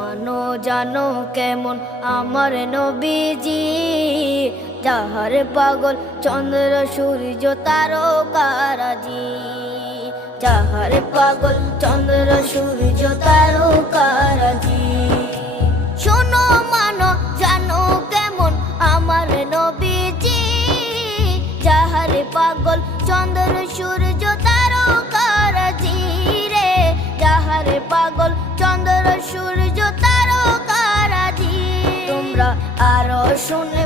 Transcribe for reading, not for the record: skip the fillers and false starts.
মানো জানো কেমন আমার নবীজি, যাহার পাগল চন্দ্র সূর্য তারকারাজি, যাহার পাগল চন্দ্র সূর্য তারকারাজি। শোনো মানো জানো কেমন আমার নবীজি, যাহার পাগল চন্দ্র সূর্য তারকারাজি রে, যাহার পাগল চন্দ্র সূর্য তারকারাজি। তোমরা আরো শুনে